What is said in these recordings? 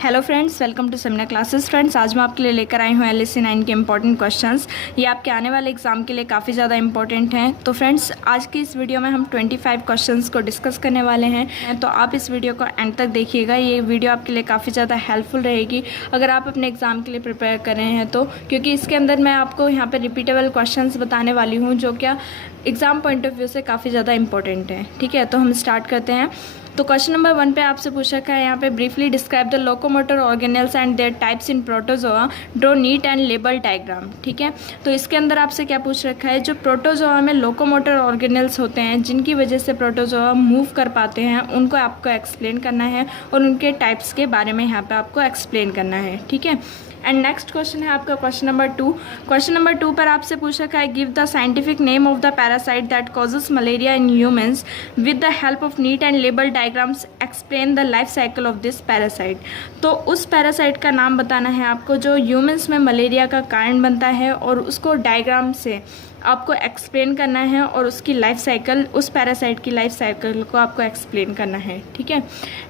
Hello friends, welcome to seminar classes. Friends, आज मैं आपके लिए लेकर आई हूँ LSC 9 के इंपॉर्टेंट क्वेश्चंस। ये आपके आने वाले एग्जाम के लिए काफ़ी ज़्यादा इंपॉर्टेंट हैं। तो फ्रेंड्स, आज की इस वीडियो में हम 25 क्वेश्चंस को डिस्कस करने वाले हैं। तो आप इस वीडियो को एंड तक देखिएगा। ये वीडियो आपके लिए काफ़ी ज़्यादा हेल्पफुल रहेगी अगर आप अपने एग्ज़ाम के लिए प्रिपेयर कर रहे हैं तो, क्योंकि इसके अंदर मैं आपको यहाँ पर रिपीटेबल क्वेश्चन बताने वाली हूँ जो क्या एग्ज़ाम पॉइंट ऑफ व्यू से काफ़ी ज़्यादा इंपॉर्टेंट है। ठीक है, तो हम स्टार्ट करते हैं। तो क्वेश्चन नंबर 1 पे आपसे पूछा गया है यहाँ पे, briefly describe the locomotor organelles and there types in protozoa, draw neat and label diagram. ठीक है, तो इसके अंदर आपसे क्या पूछ रखा है, जो प्रोटोजोआ में लोकोमोटर ऑर्गेनेल्स होते हैं जिनकी वजह से प्रोटोजोआ मूव कर पाते हैं, उनको आपको एक्सप्लेन करना है और उनके टाइप्स के बारे में यहाँ पे आपको एक्सप्लेन करना है। ठीक है, एंड नेक्स्ट क्वेश्चन है आपका क्वेश्चन नंबर 2। क्वेश्चन नंबर 2 पर आपसे पूछा गया है, give the scientific name of the parasite that causes malaria in humans with the help of neat and label diagrams explain the life cycle of this parasite. तो उस parasite का नाम बताना है आपको जो ह्यूमंस में मलेरिया का कारण बनता है और उसको डायग्राम से आपको एक्सप्लेन करना है और उसकी लाइफ साइकिल, उस पैरासाइट की लाइफ साइकिल को आपको एक्सप्लेन करना है। ठीक है,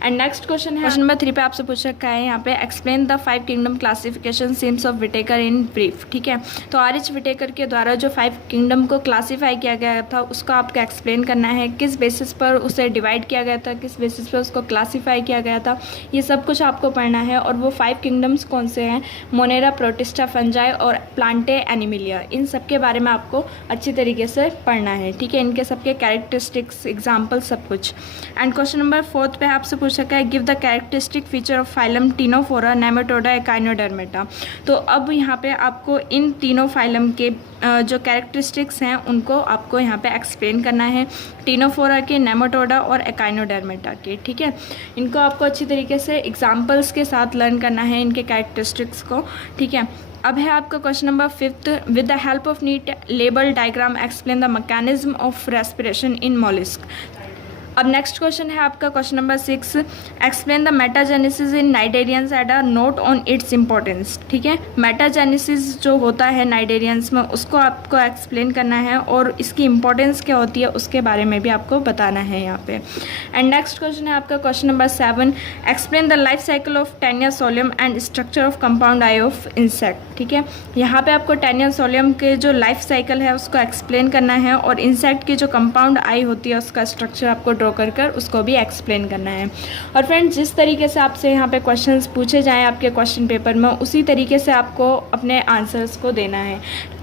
एंड नेक्स्ट क्वेश्चन है क्वेश्चन नंबर 3 पे आपसे पूछा गया है यहाँ पे, explain the 5 kingdom classification sims of Whittaker in brief. ठीक है, तो RH विटेकर के द्वारा जो 5 किंगडम को क्लासीफाई किया गया था उसको आपको एक्सप्लेन करना है, किस बेसिस पर उसे डिवाइड किया गया था, किस बेसिस पर उसको क्लासीफाई किया गया था, ये सब कुछ आपको पढ़ना है। और वो 5 किंगडम्स कौन से हैं, मोनेरा, प्रोटिस्टा, फंजाई और प्लांटे एनिमिलिया, इन सब के बारे में आपको अच्छी तरीके से पढ़ना है। ठीक है, इनके सबके कैरेक्टरिस्टिक्स, एग्जाम्पल, सब कुछ। एंड क्वेश्चन नंबर 4 पे आपसे पूछा गया है, give the characteristic feature of phylum Ctenophora, Nematoda, echinodermata. तो अब यहाँ पे आपको इन तीनों फाइलम के जो कैरेक्टरिस्टिक्स हैं उनको आपको यहाँ पे एक्सप्लेन करना है, टीनोफोरा के, नेमाटोडा और एकाइनोडर्मेटा के। ठीक है, इनको आपको अच्छी तरीके से एग्जाम्पल्स के साथ लर्न करना है, इनके कैरेक्टरिस्टिक्स को। ठीक है, अब है आपका question number 5, with the help of neat label diagram explain the mechanism of respiration in mollusc. अब नेक्स्ट क्वेश्चन है आपका question number 6, explain the metagenesis in cnidarians at a note on its importance. ठीक है, metagenesis जो होता है cnidarians में उसको आपको एक्सप्लेन करना है और इसकी इंपॉर्टेंस क्या होती है उसके बारे में भी आपको बताना है यहाँ पे। एंड नेक्स्ट क्वेश्चन है आपका question number 7, explain the life cycle of Taenia solium and structure of compound eye of insect. ठीक है, यहाँ पे आपको टैनिया सोलियम के जो लाइफ साइकिल है उसको एक्सप्लेन करना है और इंसेक्ट की जो कंपाउंड आई होती है उसका स्ट्रक्चर आपको ड्रॉ कर उसको भी एक्सप्लेन करना है। और फ्रेंड्स, जिस तरीके से आपसे यहाँ पे क्वेश्चंस पूछे जाएं आपके क्वेश्चन पेपर में, उसी तरीके से आपको अपने आंसर्स को देना है।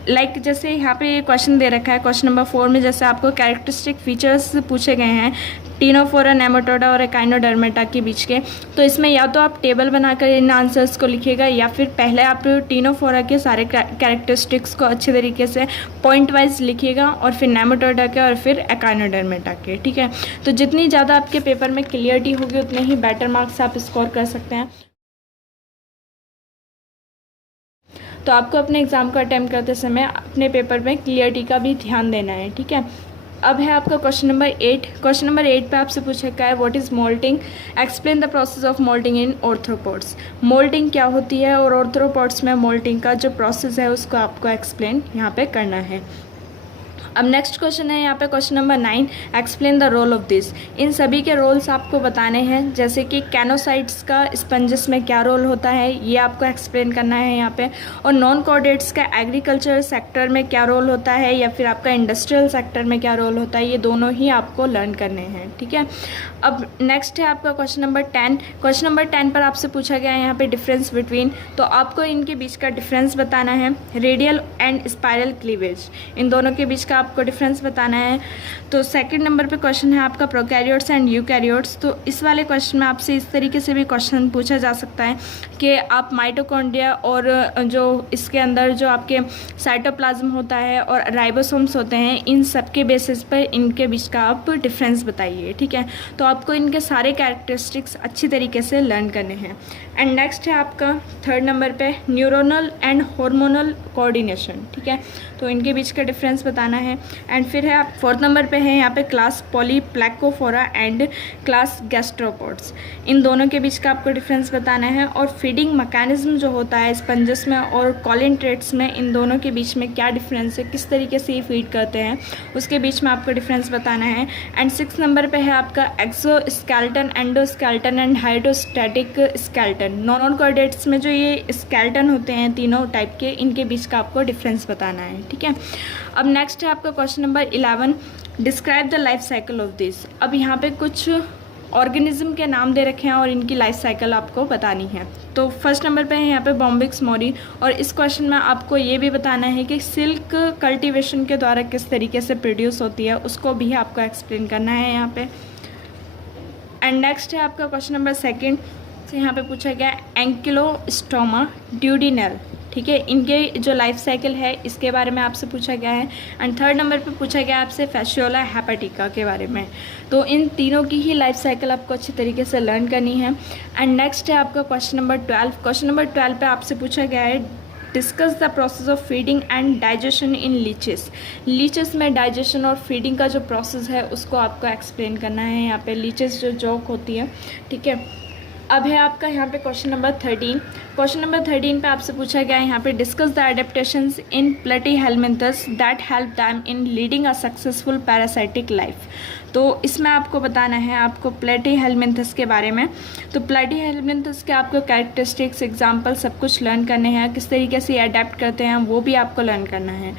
लाइक जैसे यहाँ पे ये क्वेश्चन दे रखा है क्वेश्चन नंबर 4 में, जैसे आपको कैरेक्टरिस्टिक फीचर्स पूछे गए हैं टीनोफोरा, नेमाटोडा और एकाइनोडर्मेटा के बीच के, तो इसमें या तो आप टेबल बनाकर इन आंसर्स को लिखिएगा या फिर पहले आप टीनोफोरा के सारे कैरेक्टरिस्टिक्स को अच्छे तरीके से पॉइंट वाइज लिखिएगा और फिर नेमाटोडा के और फिर एकाइनोडर्मेटा के। ठीक है, तो जितनी ज़्यादा आपके पेपर में क्लियरिटी होगी उतने ही बेटर मार्क्स आप स्कोर कर सकते हैं। तो आपको अपने एग्ज़ाम को अटेम्प्ट करते समय अपने पेपर में क्लियरिटी का भी ध्यान देना है। ठीक है, अब है आपका क्वेश्चन नंबर 8। क्वेश्चन नंबर 8 पे आपसे पूछा गया है, what is moulting, explain the process of moulting in arthropods. Moulting क्या होती है और ऑर्थ्रोपोड्स में मोल्टिंग का जो प्रोसेस है उसको आपको एक्सप्लेन यहाँ पे करना है। अब नेक्स्ट क्वेश्चन है यहाँ पे question number 9, explain the role of this. इन सभी के रोल्स आपको बताने हैं, जैसे कि कैनोसाइट्स का स्पंजेस में क्या रोल होता है ये आपको एक्सप्लेन करना है यहाँ पे, और नॉन कॉर्डेट्स का एग्रीकल्चर सेक्टर में क्या रोल होता है या फिर आपका इंडस्ट्रियल सेक्टर में क्या रोल होता है, ये दोनों ही आपको लर्न करने हैं। ठीक है, अब नेक्स्ट है आपका क्वेश्चन नंबर 10। क्वेश्चन नंबर 10 पर आपसे पूछा गया है यहाँ पे डिफरेंस बिटवीन, तो आपको इनके बीच का डिफरेंस बताना है, रेडियल एंड स्पाइरल क्लीवेज, इन दोनों के बीच का आपको डिफरेंस बताना है। तो सेकंड नंबर पे क्वेश्चन है आपका प्रोकैरियोट्स एंड यूकैरियोट्स। तो इस वाले क्वेश्चन में आपसे इस तरीके से भी क्वेश्चन पूछा जा सकता है कि आप माइटोकॉन्ड्रिया और जो इसके अंदर जो आपके साइटोप्लाज्म होता है और राइबोसोम्स होते हैं, इन सब के बेसिस पर इनके बीच का आप डिफरेंस बताइए। ठीक है, तो आपको इनके सारे कैरेक्टरिस्टिक्स अच्छी तरीके से लर्न करने हैं। एंड नेक्स्ट है आपका थर्ड नंबर पे न्यूरोनल एंड हार्मोनल कोऑर्डिनेशन। ठीक है, तो इनके बीच का डिफरेंस बताना है। एंड फिर है आप 4th नंबर पे है यहाँ पे क्लास पॉलीप्लैकोफोरा एंड क्लास गैस्ट्रोपोड्स, इन दोनों के बीच का आपको डिफरेंस बताना है। और फीडिंग मैकेनिज्म जो होता है स्पंजस में और कॉलिन्ट्रेट्स में, इन दोनों के बीच में क्या डिफरेंस है, किस तरीके से ये फीड करते हैं, उसके बीच में आपको डिफरेंस बताना है। एंड 6th नंबर पे है आपका exoskeleton, endoskeleton and hydrostatic skeleton, non coordinates में जो ये स्केलेटन होते हैं तीनों टाइप के, इनके बीच का आपको डिफरेंस बताना है। ठीक है, अब नेक्स्ट है आपका question number 11, describe the life cycle of this. अब यहाँ पे कुछ ऑर्गेनिज्म के नाम दे रखे हैं और इनकी लाइफ साइकिल आपको बतानी है। तो फर्स्ट नंबर पे है यहाँ पे बॉम्बिक्स मोरी, और इस क्वेश्चन में आपको ये भी बताना है कि सिल्क कल्टीवेशन के द्वारा किस तरीके से प्रोड्यूस होती है, उसको भी आपको एक्सप्लेन करना है यहाँ पे। एंड नेक्स्ट है आपका क्वेश्चन नंबर 2 से यहाँ पे पूछा गया एंकिलोस्टोमा ड्यूडिनल। ठीक है, इनके जो लाइफ साइकिल है इसके बारे में आपसे पूछा गया है। एंड 3rd नंबर पे पूछा गया आपसे फैसियोला हेपेटिका के बारे में। तो इन तीनों की ही लाइफ साइकिल आपको अच्छी तरीके से लर्न करनी है। एंड नेक्स्ट है आपका क्वेश्चन नंबर 12। क्वेश्चन नंबर 12 पे आपसे पूछा गया है discuss the process of feeding and digestion in leches. Leches में डाइजेशन और फीडिंग का जो प्रोसेस है उसको आपको एक्सप्लेन करना है। यहाँ पे लीचेस जो जॉक होती है, ठीक है। अब है आपका यहाँ पे क्वेश्चन नंबर 13। क्वेश्चन नंबर 13 पे आपसे पूछा गया है यहाँ पे discuss the adaptations in platyhelminthes that help them in leading a successful parasitic life. तो इसमें आपको बताना है आपको प्लेटीहेलमिन्थस के बारे में। तो प्लेटीहेलमिन्थस के आपको कैरेक्टरिस्टिक्स, एग्जाम्पल सब कुछ लर्न करने हैं, किस तरीके से अडेप्ट करते हैं वो भी आपको लर्न करना है।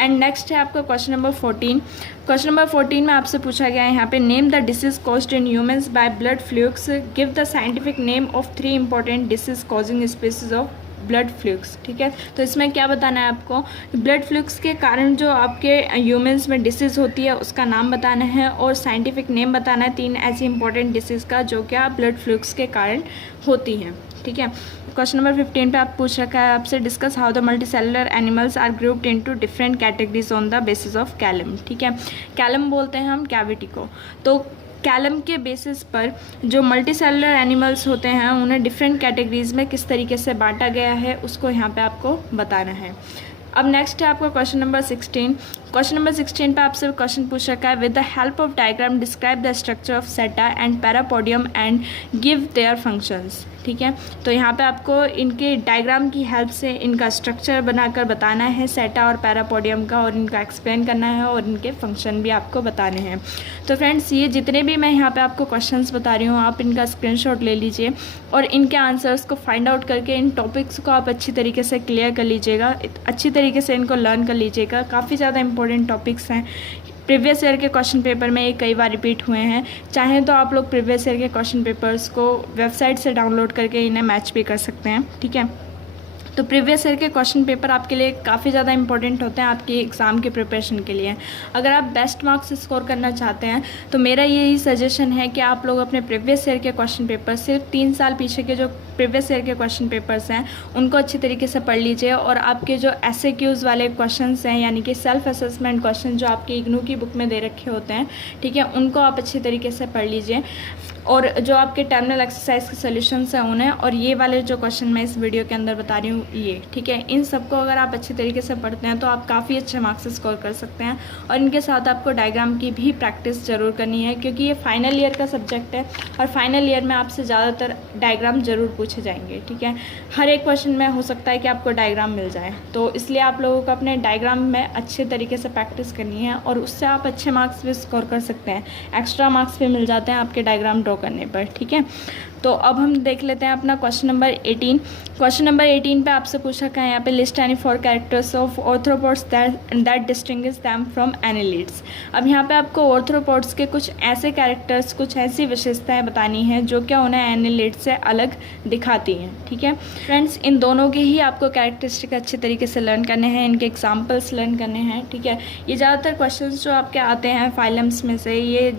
एंड नेक्स्ट है आपका क्वेश्चन नंबर 14। क्वेश्चन नंबर 14 में आपसे पूछा गया है यहाँ पे name the disease caused in humans by blood flukes, give the scientific name of 3 important disease causing species of blood flukes. ठीक है, तो इसमें क्या बताना है आपको, ब्लड फ्लूक्स के कारण जो आपके ह्यूमंस में डिसीज होती है उसका नाम बताना है और साइंटिफिक नेम बताना है 3 ऐसी इंपॉर्टेंट डिसीज़ का जो क्या ब्लड फ्लूक्स के कारण होती हैं। ठीक है, क्वेश्चन नंबर 15 पे आप पूछ रखा है आपसे discuss how the multicellular animals are grouped into different categories on the basis of coelom. ठीक है, कैलम बोलते हैं हम कैविटी को। तो कैलम के बेसिस पर जो मल्टीसेलुलर एनिमल्स होते हैं उन्हें डिफरेंट कैटेगरीज में किस तरीके से बांटा गया है उसको यहाँ पे आपको बताना है। अब नेक्स्ट है आपका क्वेश्चन नंबर 16। क्वेश्चन नंबर 16 पे आपसे क्वेश्चन पूछ रखा है with the help of diagram describe the structure of seta and parapodium and give their functions. ठीक है, तो यहाँ पे आपको इनके डायग्राम की हेल्प से इनका स्ट्रक्चर बनाकर बताना है सेटा और पैरापोडियम का, और इनका एक्सप्लेन करना है और इनके फंक्शन भी आपको बताने हैं। तो फ्रेंड्स ये जितने भी मैं यहाँ पे आपको क्वेश्चंस बता रही हूँ आप इनका स्क्रीनशॉट ले लीजिए और इनके आंसर्स को फाइंड आउट करके इन टॉपिक्स को आप अच्छी तरीके से क्लियर कर लीजिएगा, अच्छी तरीके से इनको लर्न कर लीजिएगा। काफ़ी ज़्यादा इंपॉर्टेंट टॉपिक्स हैं, प्रीवियस ईयर के क्वेश्चन पेपर में ये कई बार रिपीट हुए हैं। चाहें तो आप लोग प्रीवियस ईयर के क्वेश्चन पेपर्स को वेबसाइट से डाउनलोड करके इन्हें मैच भी कर सकते हैं। ठीक है, तो प्रीवियस ईयर के क्वेश्चन पेपर आपके लिए काफ़ी ज़्यादा इंपॉर्टेंट होते हैं आपकी एग्ज़ाम के प्रिपरेशन के लिए। अगर आप बेस्ट मार्क्स स्कोर करना चाहते हैं तो मेरा यही सजेशन है कि आप लोग अपने प्रीवियस ईयर के क्वेश्चन पेपर, सिर्फ 3 साल पीछे के जो प्रीवियस ईयर के क्वेश्चन पेपर्स हैं उनको अच्छी तरीके से पढ़ लीजिए, और आपके जो SAQs वाले क्वेश्चंस हैं यानी कि सेल्फ असेसमेंट क्वेश्चन जो आपकी इग्नू की बुक में दे रखे होते हैं, ठीक है, उनको आप अच्छी तरीके से पढ़ लीजिए। और जो आपके टर्मिनल एक्सरसाइज के सॉल्यूशंस हैं उन्हें, और ये वाले जो क्वेश्चन मैं इस वीडियो के अंदर बता रही हूँ ये, ठीक है, इन सबको अगर आप अच्छी तरीके से पढ़ते हैं तो आप काफ़ी अच्छे मार्क्स स्कोर कर सकते हैं। और इनके साथ आपको डायग्राम की भी प्रैक्टिस ज़रूर करनी है क्योंकि ये फाइनल ईयर का सब्जेक्ट है और फाइनल ईयर में आपसे ज़्यादातर डायग्राम ज़रूर पूछे जाएंगे। ठीक है, हर एक क्वेश्चन में हो सकता है कि आपको डायग्राम मिल जाए, तो इसलिए आप लोगों को अपने डायग्राम में अच्छे तरीके से प्रैक्टिस करनी है और उससे आप अच्छे मार्क्स भी स्कोर कर सकते हैं। एक्स्ट्रा मार्क्स भी मिल जाते हैं आपके डायग्राम ड्रॉ करने पर। ठीक है, तो अब हम देख लेते हैं अपना क्वेश्चन नंबर 18। क्वेश्चन नंबर 18 पे आपसे पूछा गया है यहाँ पे list any 4 characters of arthropods that distinguish them from annelids. अब यहाँ पे आपको ऑर्थ्रोपोड्स के कुछ ऐसे कैरेक्टर्स, कुछ ऐसी विशेषताएं बतानी हैं जो क्या उन्हें एनालिड से अलग दिखाती हैं। ठीक है फ्रेंड्स, इन दोनों के ही आपको कैरेक्टरिस्टिक अच्छे तरीके से लर्न करने हैं, इनके एग्जाम्पल्स लर्न करने हैं। ठीक है, ये ज़्यादातर क्वेश्चन जो आपके आते हैं फाइलम्स में से ये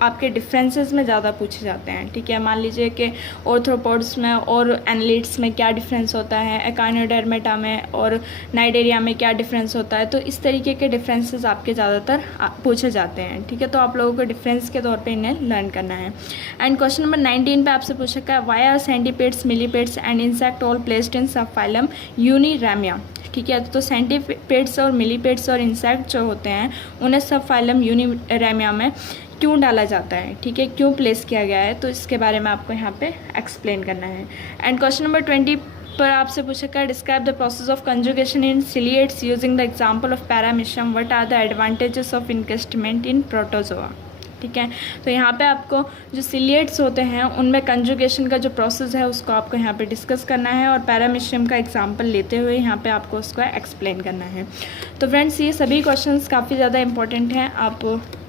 आपके डिफरेंसेस में ज़्यादा पूछे जाते हैं। ठीक है, मान लीजिए कि ऑर्थ्रोपोड्स में और एनालिड्स में क्या डिफरेंस होता है, एकाइनोडर्मेटा में और नाइडेरिया में क्या डिफरेंस होता है, तो इस तरीके के डिफरेंसेस आपके ज़्यादातर पूछे जाते हैं। ठीक है, तो आप लोगों को डिफरेंस के तौर पे इन्हें लर्न करना है। एंड क्वेश्चन नंबर 19 पे आपसे पूछा गया why are centipedes, millipedes and insect all placed in sub phylum यूनिरामिया। ठीक है। तो सेंटीपेड्स और मिलीपेड्स और इंसेक्ट जो होते हैं उन्हें सब फाइलम यूनिरेमिया में क्यों डाला जाता है, ठीक है, क्यों प्लेस किया गया है, तो इसके बारे में आपको यहाँ पे एक्सप्लेन करना है। एंड क्वेश्चन नंबर 20 पर आपसे पूछा गया, describe the process of conjugation in ciliates using the example of paramecium, what are the advantages of encystment in protozoa. ठीक है, तो यहाँ पे आपको जो सिलिएट्स होते हैं उनमें कंजुगेशन का जो प्रोसेस है उसको आपको यहाँ पे डिस्कस करना है और पैरामीशियम का एग्जांपल लेते हुए यहाँ पे आपको उसको एक्सप्लेन करना है। तो फ्रेंड्स ये सभी क्वेश्चंस काफ़ी ज़्यादा इंपॉर्टेंट हैं, आप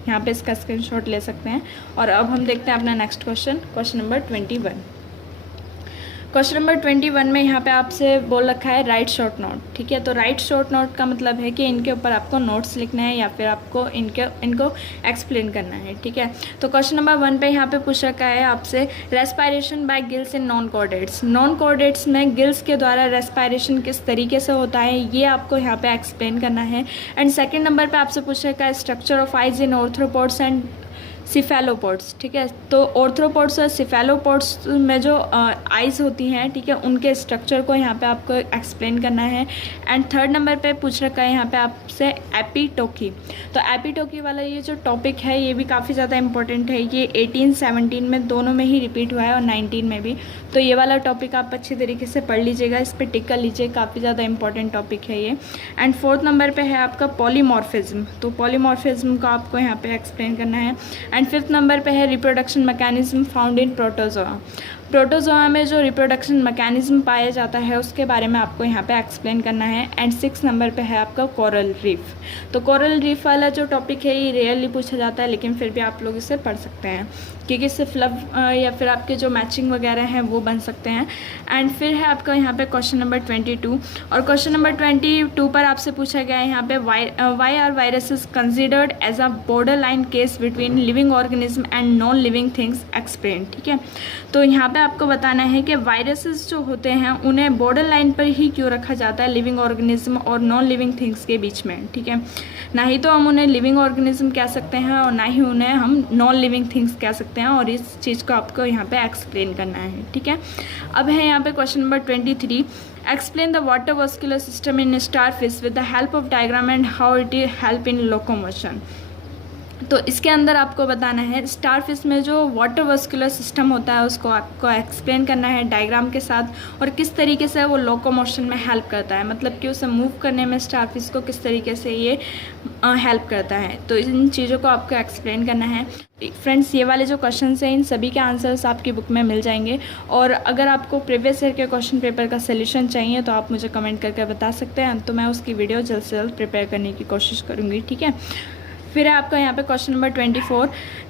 यहाँ पे इसका स्क्रीनशॉट ले सकते हैं। और अब हम देखते हैं अपना next question number 21। Question number 21 में यहाँ पे आपसे बोल रखा है राइट शॉर्ट नोट। ठीक है, तो राइट शॉर्ट नोट का मतलब है कि इनके ऊपर आपको नोट्स लिखना है या फिर आपको इनको एक्सप्लेन करना है। ठीक है, तो क्वेश्चन नंबर 1 पे यहाँ पे पूछ रखा है आपसे, respiration by gills in non chordates. Non chordates में गिल्स के द्वारा रेस्पायरेशन किस तरीके से होता है ये आपको यहाँ पे एक्सप्लेन करना है। एंड सेकेंड नंबर पर आपसे पूछ रखा है structure of eyes in arthropods and cephalopods. ठीक है, तो ऑर्थ्रोपोड्स और सिफेलोपोड्स में जो आइज़ होती हैं, ठीक है, उनके स्ट्रक्चर को यहाँ पे आपको एक्सप्लेन करना है। एंड थर्ड नंबर पे पूछ रखा है यहाँ पे आपसे एपिटोकी। तो एपिटोकी वाला ये जो टॉपिक है ये भी काफ़ी ज़्यादा इंपॉर्टेंट है, ये 18, 17 में दोनों में ही रिपीट हुआ है और 19 में भी। तो ये वाला टॉपिक आप अच्छी तरीके से पढ़ लीजिएगा, इस पर टिक कर लीजिए, काफ़ी ज़्यादा इंपॉर्टेंट टॉपिक है ये। एंड फोर्थ नंबर पे है आपका पॉलीमॉर्फिज्म। तो पॉलीमॉर्फिज्म को आपको यहाँ पे एक्सप्लेन करना है। एंड फिफ्थ नंबर पे है reproduction mechanism found in protozoa. Protozoa में जो रिप्रोडक्शन मैकेनिज्म पाया जाता है उसके बारे में आपको यहाँ पे एक्सप्लेन करना है। एंड 6 नंबर पे है आपका कोरल रीफ। तो कोरल रीफ वाला जो टॉपिक है ये रेयरली पूछा जाता है, लेकिन फिर भी आप लोग इसे पढ़ सकते हैं क्योंकि इससे फ्लब या फिर आपके जो मैचिंग वगैरह हैं वो बन सकते हैं। एंड फिर है आपका यहाँ पे क्वेश्चन नंबर 22। और क्वेश्चन नंबर 22 पर आपसे पूछा गया है यहाँ पे why are viruses considered as a border line case between living organism and non living things explain. ठीक है, तो यहाँ पे आपको बताना है कि वायरसेस जो होते हैं उन्हें बॉर्डर लाइन पर ही क्यों रखा जाता है लिविंग ऑर्गेनिज्म और नॉन लिविंग थिंग्स के बीच में। ठीक है, ना ही तो हम उन्हें लिविंग ऑर्गेनिज्म कह सकते हैं और ना ही उन्हें हम नॉन लिविंग थिंग्स कह सकते हैं, और इस चीज़ को आपको यहाँ पे एक्सप्लेन करना है। ठीक है, अब है यहाँ पे question number 23, explain the water vascular system in starfish with the help of diagram and how it help in locomotion. तो इसके अंदर आपको बताना है स्टारफिश में जो वाटर वास्कुलर सिस्टम होता है उसको आपको एक्सप्लेन करना है डायग्राम के साथ, और किस तरीके से वो लोकोमोशन में हेल्प करता है, मतलब कि उसे मूव करने में स्टारफिश को किस तरीके से ये हेल्प करता है। तो इन चीज़ों को आपको एक्सप्लेन करना है। फ्रेंड्स ये वाले जो क्वेश्चंस हैं इन सभी के आंसर्स आपकी बुक में मिल जाएंगे, और अगर आपको प्रीवियस ईयर के क्वेश्चन पेपर का सोल्यूशन चाहिए तो आप मुझे कमेंट करके बता सकते हैं, तो मैं उसकी वीडियो जल्द से जल्द प्रिपेयर करने की कोशिश करूँगी। ठीक है, फिर है आपका यहाँ पे क्वेश्चन नंबर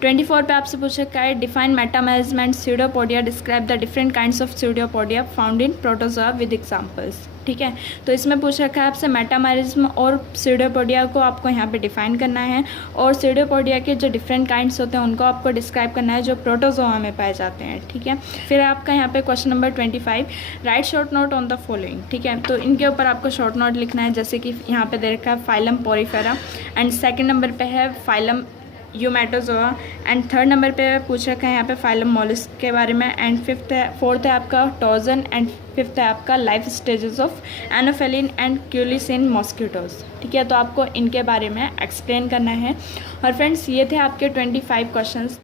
24 पे आपसे पूछा क्या है, define metamerism and pseudopodia, describe the different kinds of pseudopodia found in protozoa with examples. ठीक है, तो इसमें पूछ रखा है आपसे मेटामेरिज्म और स्यूडोपोडिया को आपको यहाँ पे डिफाइन करना है, और स्यूडोपोडिया के जो डिफरेंट काइंड्स होते हैं उनको आपको डिस्क्राइब करना है जो प्रोटोजोआ में पाए जाते हैं। ठीक है, फिर आपका यहाँ पे question number 25, right short note on the following. ठीक है, तो इनके ऊपर आपको शॉर्ट नोट लिखना है, जैसे कि यहाँ पे दे रखा है phylum Porifera, and second number पे है फाइलम यूमेटोजोआ, एंड थर्ड नंबर पे पूछ रखा है यहाँ पे फाइलम मोलस्क के बारे में, एंड फोर्थ है आपका टॉर्जन, एंड फिफ्थ है आपका life stages of anopheline and culex in mosquitoes. ठीक है, तो आपको इनके बारे में एक्सप्लेन करना है। और फ्रेंड्स ये थे आपके 25 क्वेश्चंस।